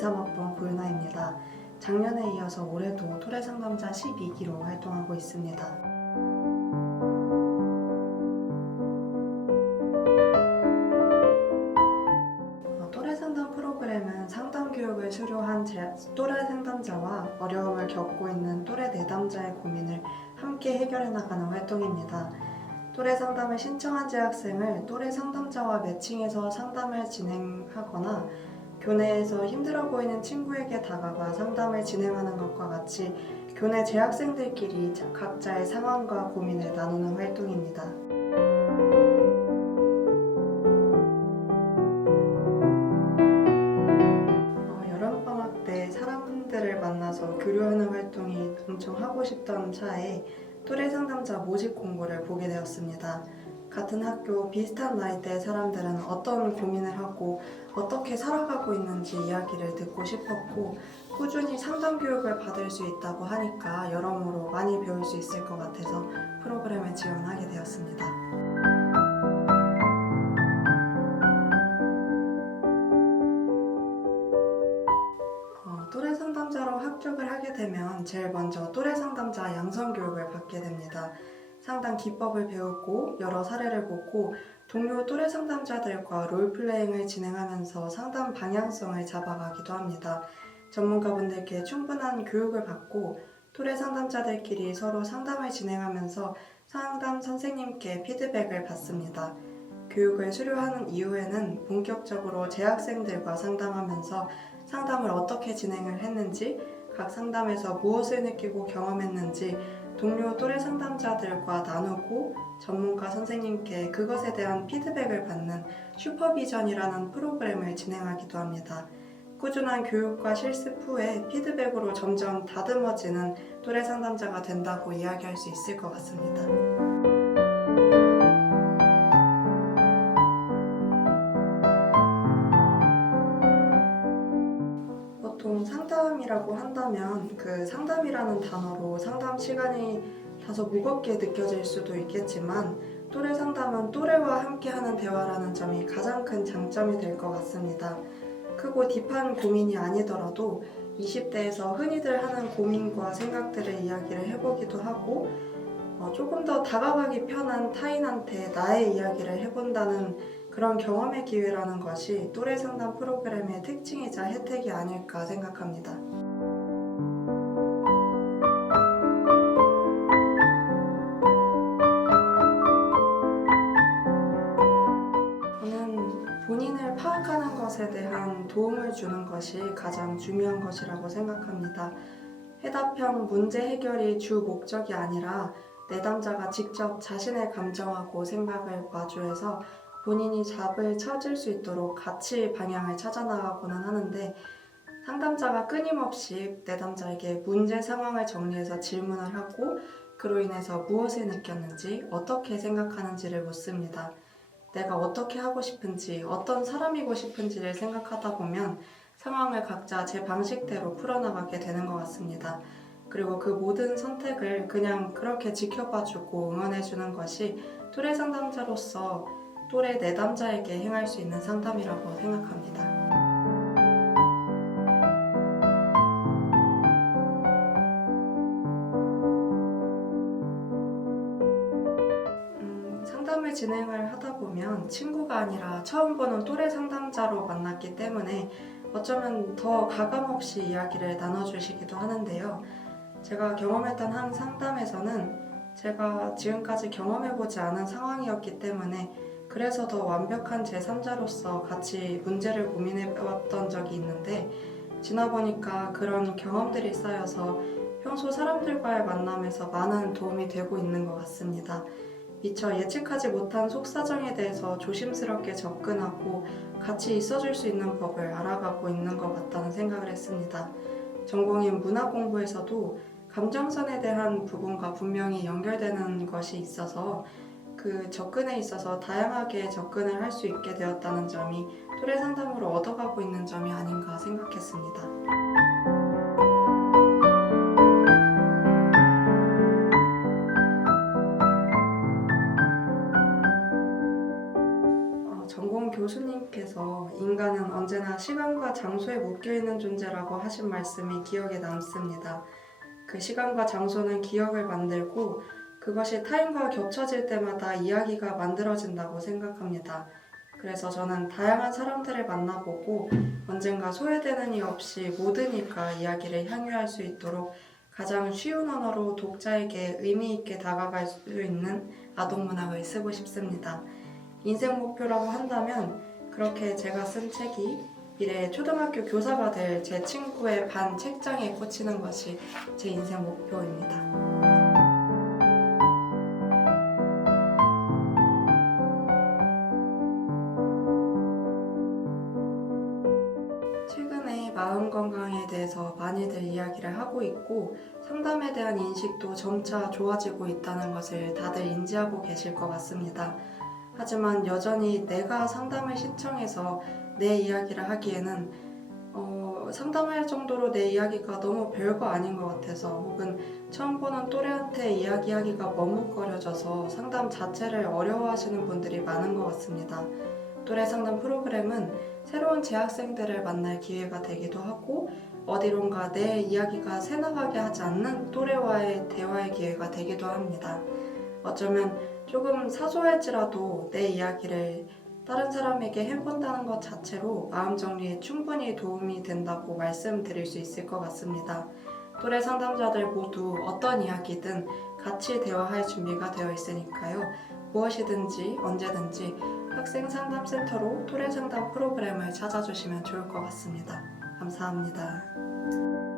23학번 고윤아입니다. 작년에 이어서 올해도 또래 상담자 12기로 활동하고 있습니다. 또래 상담 프로그램은 상담 교육을 수료한 또래 상담자와 어려움을 겪고 있는 또래 내담자의 고민을 함께 해결해 나가는 활동입니다. 또래 상담을 신청한 재학생을 또래 상담자와 매칭해서 상담을 진행하거나 교내에서 힘들어 보이는 친구에게 다가가 상담을 진행하는 것과 같이 교내 재학생들끼리 각자의 상황과 고민을 나누는 활동입니다. 여름방학 때 사람들을 만나서 교류하는 활동이 엄청 하고 싶던 차에 또래 상담자 모집 공고를 보게 되었습니다. 같은 학교 비슷한 나이대의 사람들은 어떤 고민을 하고 어떻게 살아가고 있는지 이야기를 듣고 싶었고 꾸준히 상담 교육을 받을 수 있다고 하니까 여러모로 많이 배울 수 있을 것 같아서 프로그램을 지원하게 되었습니다. 또래 상담자로 합격을 하게 되면 제일 먼저 또래 상담자 양성 교육을 받게 됩니다. 상담 기법을 배우고 여러 사례를 보고 동료 또래 상담자들과 롤플레잉을 진행하면서 상담 방향성을 잡아가기도 합니다. 전문가분들께 충분한 교육을 받고 또래 상담자들끼리 서로 상담을 진행하면서 상담 선생님께 피드백을 받습니다. 교육을 수료하는 이후에는 본격적으로 재학생들과 상담하면서 상담을 어떻게 진행을 했는지, 각 상담에서 무엇을 느끼고 경험했는지 동료 또래 상담자들과 나누고 전문가 선생님께 그것에 대한 피드백을 받는 슈퍼비전이라는 프로그램을 진행하기도 합니다. 꾸준한 교육과 실습 후에 피드백으로 점점 다듬어지는 또래 상담자가 된다고 이야기할 수 있을 것 같습니다. 보통 상담이라고 한다면 그 상담이라는 단어로 상담 시간이 다소 무겁게 느껴질 수도 있겠지만 또래 상담은 또래와 함께하는 대화라는 점이 가장 큰 장점이 될 것 같습니다. 크고 딥한 고민이 아니더라도 20대에서 흔히들 하는 고민과 생각들을 이야기를 해보기도 하고 조금 더 다가가기 편한 타인한테 나의 이야기를 해본다는 그런 경험의 기회라는 것이 또래 상담 프로그램의 특징이자 혜택이 아닐까 생각합니다. 저는 본인을 파악하는 것에 대한 도움을 주는 것이 가장 중요한 것이라고 생각합니다. 해답형 문제 해결이 주 목적이 아니라 내담자가 직접 자신의 감정하고 생각을 마주해서 본인이 답을 찾을 수 있도록 같이 방향을 찾아 나가고는 하는데 상담자가 끊임없이 내담자에게 문제 상황을 정리해서 질문을 하고 그로 인해서 무엇을 느꼈는지 어떻게 생각하는지를 묻습니다. 내가 어떻게 하고 싶은지 어떤 사람이고 싶은지를 생각하다 보면 상황을 각자 제 방식대로 풀어나가게 되는 것 같습니다. 그리고 그 모든 선택을 그냥 그렇게 지켜봐주고 응원해주는 것이 또래 상담자로서 또래 내담자에게 행할 수 있는 상담이라고 생각합니다. 상담을 진행을 하다 보면 친구가 아니라 처음 보는 또래 상담자로 만났기 때문에 어쩌면 더 가감없이 이야기를 나눠주시기도 하는데요. 제가 경험했던 한 상담에서는 제가 지금까지 경험해보지 않은 상황이었기 때문에 그래서 더 완벽한 제3자로서 같이 문제를 고민해봤던 적이 있는데 지나보니까 그런 경험들이 쌓여서 평소 사람들과의 만남에서 많은 도움이 되고 있는 것 같습니다. 미처 예측하지 못한 속사정에 대해서 조심스럽게 접근하고 같이 있어줄 수 있는 법을 알아가고 있는 것 같다는 생각을 했습니다. 전공인 문화 공부에서도 감정선에 대한 부분과 분명히 연결되는 것이 있어서 그 접근에 있어서 다양하게 접근을 할 수 있게 되었다는 점이 또래 상담으로 얻어가고 있는 점이 아닌가 생각했습니다. 전공 교수님께서 인간은 언제나 시간과 장소에 묶여있는 존재라고 하신 말씀이 기억에 남습니다. 그 시간과 장소는 기억을 만들고 그것이 타인과 겹쳐질 때마다 이야기가 만들어진다고 생각합니다. 그래서 저는 다양한 사람들을 만나보고 언젠가 소외되는 이 없이 모든 이가 이야기를 향유할 수 있도록 가장 쉬운 언어로 독자에게 의미 있게 다가갈 수 있는 아동문학을 쓰고 싶습니다. 인생 목표라고 한다면 그렇게 제가 쓴 책이 미래의 초등학교 교사가 될 제 친구의 반 책장에 꽂히는 것이 제 인생 목표입니다. 최근에 마음 건강에 대해서 많이들 이야기를 하고 있고 상담에 대한 인식도 점차 좋아지고 있다는 것을 다들 인지하고 계실 것 같습니다. 하지만 여전히 내가 상담을 신청해서 내 이야기를 하기에는 상담할 정도로 내 이야기가 너무 별거 아닌 것 같아서 혹은 처음 보는 또래한테 이야기하기가 머뭇거려져서 상담 자체를 어려워하시는 분들이 많은 것 같습니다. 또래 상담 프로그램은 새로운 재학생들을 만날 기회가 되기도 하고 어디론가 내 이야기가 새나가게 하지 않는 또래와의 대화의 기회가 되기도 합니다. 어쩌면 조금 사소할지라도 내 이야기를 다른 사람에게 해본다는 것 자체로 마음 정리에 충분히 도움이 된다고 말씀드릴 수 있을 것 같습니다. 또래 상담자들 모두 어떤 이야기든 같이 대화할 준비가 되어 있으니까요. 무엇이든지 언제든지 학생상담센터로 또래 상담 프로그램을 찾아주시면 좋을 것 같습니다. 감사합니다.